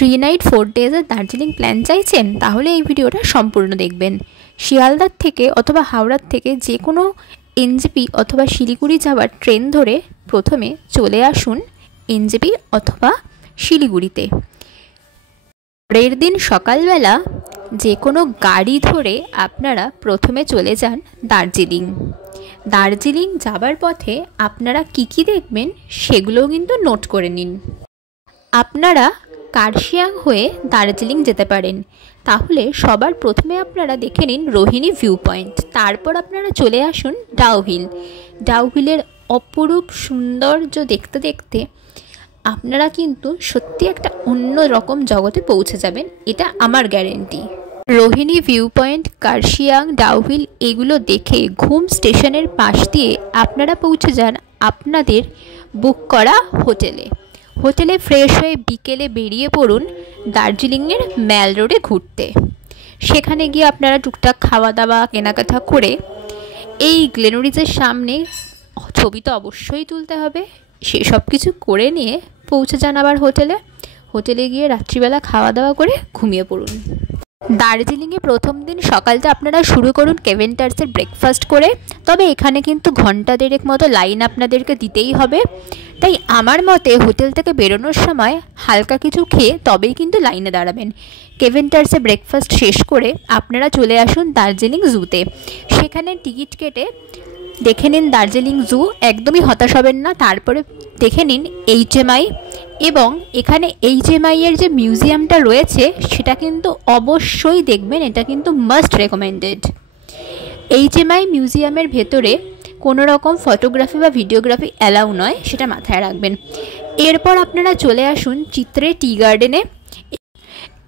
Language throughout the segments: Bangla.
3 নাইট 4 ডেজের দার্জিলিং প্ল্যান চাইছেন তাহলে এই ভিডিওটা সম্পূর্ণ দেখবেন। শিয়ালদার থেকে অথবা হাওড়ার থেকে যে কোনো এনজেপি অথবা শিলিগুড়ি যাওয়ার ট্রেন ধরে প্রথমে চলে আসুন এনজেপি অথবা শিলিগুড়িতে। পরের দিন সকালবেলা যে কোনো গাড়ি ধরে আপনারা প্রথমে চলে যান দার্জিলিং। দার্জিলিং যাবার পথে আপনারা কী দেখবেন সেগুলোও কিন্তু নোট করে নিন। আপনারা কার্শিয়াং হয়ে দার্জিলিং যেতে পারেন, তাহলে সবার প্রথমে আপনারা দেখে নিন রোহিণী ভিউ পয়েন্ট। তারপর আপনারা চলে আসুন ডাউহিল। ডাউহিলের অপরূপ সৌন্দর্য দেখতে দেখতে আপনারা কিন্তু সত্যি একটা অন্য রকম জগতে পৌঁছে যাবেন, এটা আমার guarantee. Rohini view point, Kurseong, Dowhill এগুলো দেখে ঘুম স্টেশনের পাশ দিয়ে আপনারা পৌঁছে যান আপনাদের বুক করা হোটেলে ফ্রেশ হয়ে বিকেলে বেরিয়ে পড়ুন দার্জিলিংয়ের ম্যাল রোডে ঘুরতে। সেখানে গিয়ে আপনারা টুকটাক খাওয়া দাওয়া কেনাকাটা করে এই গ্লেনরিজের সামনে ছবি তো অবশ্যই তুলতে হবে, সেসব কিছু করে নিয়ে পৌঁছে যান আবার হোটেলে গিয়ে রাত্রিবেলা খাওয়া দাওয়া করে ঘুমিয়ে পড়ুন। দার্জিলিংয়ে প্রথম দিন সকালটা আপনারা শুরু করুন কেভেন্টার্সের ব্রেকফাস্ট করে। তবে এখানে কিন্তু ঘন্টা দেড়েক মতো লাইন আপনাদেরকে দিতেই হবে, তাই আমার মতে হোটেল থেকে বেরোনোর সময় হালকা কিছু খেয়ে তবেই কিন্তু লাইনে দাঁড়াবেন। কেভেন্টার্সে ব্রেকফাস্ট শেষ করে আপনারা চলে আসুন দার্জিলিং জুতে। সেখানে টিকিট কেটে দেখে নিন দার্জিলিং জু, একদমই হতাশ হবেন না। তারপরে দেখে নিন HMI, এবং এখানে HMI এর যে মিউজিয়ামটা রয়েছে সেটা কিন্তু অবশ্যই দেখবেন, এটা কিন্তু মাস্ট রেকমেন্ডেড। HMI মিউজিয়ামের ভেতরে কোনো রকম ফটোগ্রাফি বা ভিডিওগ্রাফি অ্যালাউ নয়, সেটা মাথায় রাখবেন। এরপর আপনারা চলে আসুন চিত্রে টি গার্ডেনে।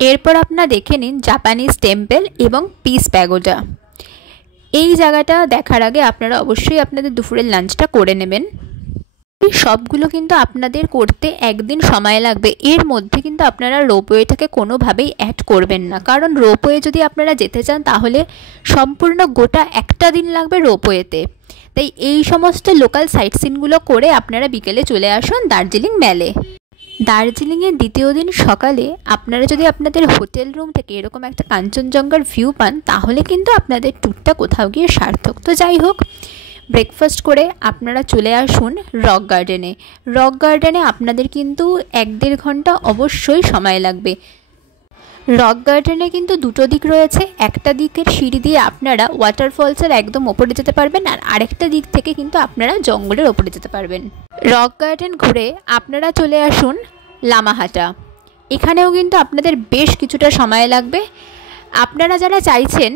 এরপর আপনারা দেখে নিন জাপানিজ টেম্পল এবং পিস প্যাগোডা। এই জায়গাটা দেখার আগে আপনারা অবশ্যই আপনাদের দুপুরের লাঞ্চটা করে নেবেন। এই সবগুলো কিন্তু আপনাদের করতে একদিন সময় লাগবে। এর মধ্যে কিন্তু আপনারা রোপওয়েটাকে কোনোভাবেই অ্যাড করবেন না, কারণ রোপওয়ে যদি আপনারা যেতে চান তাহলে সম্পূর্ণ গোটা একটা দিন লাগবে রোপওয়েতে। তাই এই সমস্ত লোকাল সাইট সিনগুলো করে আপনারা বিকেলে চলে আসুন দার্জিলিং ম্যালে। দার্জিলিংয়ের দ্বিতীয় দিন সকালে আপনারা যদি আপনাদের হোটেল রুম থেকে এরকম একটা কাঞ্চনজঙ্ঘার ভিউ পান তাহলে কিন্তু আপনাদের ট্যুরটা কোথাও গিয়ে সার্থক। তো যাই হোক, ব্রেকফাস্ট করে আপনারা চলে আসুন রক গার্ডেনে আপনাদের কিন্তু 1-1.5 ঘন্টা অবশ্যই সময় লাগবে। রক গার্ডেনে কিন্তু দুটো দিক রয়েছে, একটা দিকের সিঁড়ি দিয়ে আপনারা ওয়াটারফলসের একদম ওপরে যেতে পারবেন, আর আরেকটা দিক থেকে কিন্তু আপনারা জঙ্গলের ওপরে যেতে পারবেন। রক গার্ডেন ঘুরে আপনারা চলে আসুন লামাহাটা। এখানেও কিন্তু আপনাদের বেশ কিছুটা সময় লাগবে। আপনারা যারা চাইছেন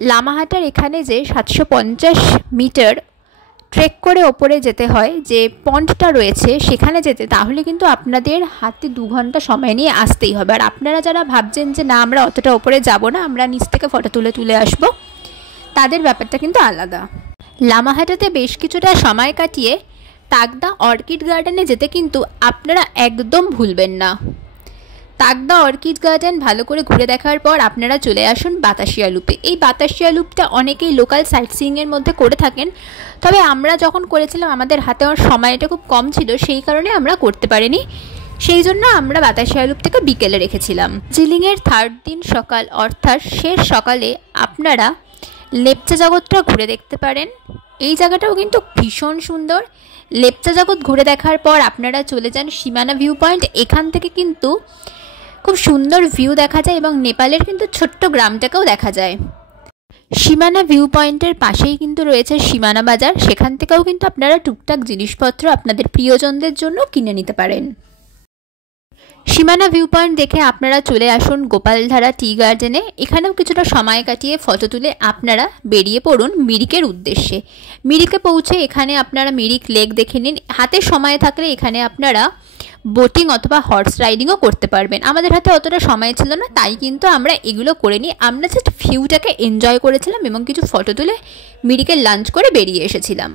লামাহাটার এখানে যে 750 মিটার ট্রেক করে ওপরে যেতে হয়, যে পন্ডটা রয়েছে সেখানে যেতে, তাহলে কিন্তু আপনাদের হাতে 2 ঘন্টা সময় নিয়ে আসতেই হবে। আর আপনারা যারা ভাবছেন যে না আমরা অতটা ওপরে যাব না, আমরা নিচ থেকে ফটো তুলে আসবো, তাদের ব্যাপারটা কিন্তু আলাদা। লামাহাটাতে বেশ কিছুটা সময় কাটিয়ে তাকদা অর্কিড গার্ডেনে যেতে কিন্তু আপনারা একদম ভুলবেন না। তাকদা অর্কিড গার্ডেন ভালো করে ঘুরে দেখার পর আপনারা চলে আসুন বাতাসিয়া লুপে। এই বাতাসিয়া লুপটা অনেকেই লোকাল সাইট সিইংয়ের মধ্যে করে থাকেন, তবে আমরা যখন করেছিলাম আমাদের হাতে সময়টা খুব কম ছিল, সেই কারণে আমরা করতে পারিনি, সেই জন্য আমরা বাতাসিয়া লুপ থেকে বিকেলে রেখেছিলাম। দার্জিলিংয়ের 3rd দিন সকাল অর্থাৎ শেষ সকালে আপনারা লেপচা জগৎটা ঘুরে দেখতে পারেন। এই জায়গাটাও কিন্তু ভীষণ সুন্দর। লেপচা জগৎ ঘুরে দেখার পর আপনারা চলে যান সীমানা ভিউ পয়েন্ট। এখান থেকে কিন্তু খুব সুন্দর ভিউ দেখা যায় এবং নেপালের কিন্তু ছোট্ট গ্রামটাকেও দেখা যায়। সীমানা ভিউ পয়েন্টের পাশেই কিন্তু রয়েছে সীমানা বাজার, সেখান থেকেও কিন্তু আপনারা টুকটাক জিনিসপত্র আপনাদের প্রিয়জনদের জন্য কিনে নিতে পারেন। সীমানা ভিউ পয়েন্ট দেখে আপনারা চলে আসুন গোপালধারা টি গার্ডেনে। এখানেও কিছুটা সময় কাটিয়ে ফটো তুলে আপনারা বেরিয়ে পড়ুন মিরিকের উদ্দেশ্যে। মিরিকে পৌঁছে এখানে আপনারা মিরিক লেক দেখে নিন। হাতে সময় থাকলে এখানে আপনারা বোটিং অথবা হর্স রাইডিংও করতে পারবেন। আমাদের হাতে অতটা সময় ছিল না, তাই কিন্তু আমরা এগুলো করে নিই। আমরা জাস্ট ভিউটাকে এনজয় করেছিলাম এবং কিছু ফটো তুলে মিরিকে লাঞ্চ করে বেরিয়ে এসেছিলাম।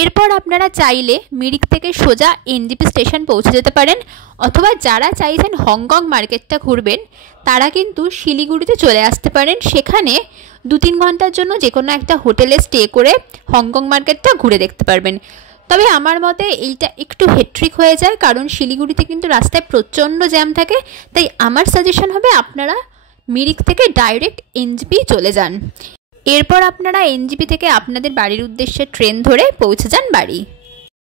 এরপর আপনারা চাইলে মিরিক থেকে সোজা এনজেপি স্টেশন পৌঁছে যেতে পারেন, অথবা যারা চাইছেন হংকং মার্কেটটা ঘুরবেন তারা কিন্তু শিলিগুড়িতে চলে আসতে পারেন। সেখানে 2-3 ঘন্টার জন্য যে কোনো একটা হোটেলে স্টে করে হংকং মার্কেটটা ঘুরে দেখতে পারবেন। তবে আমার মতে এইটা একটু হেট্রিক হয়ে যায়, কারণ শিলিগুড়িতে কিন্তু রাস্তায় প্রচণ্ড জ্যাম থাকে। তাই আমার সাজেশন হবে আপনারা মিরিক থেকে ডাইরেক্ট এনজেপি চলে যান। এরপর আপনারা এনজেপি থেকে আপনাদের বাড়ির উদ্দেশ্যে ট্রেন ধরে পৌঁছে যান বাড়ি।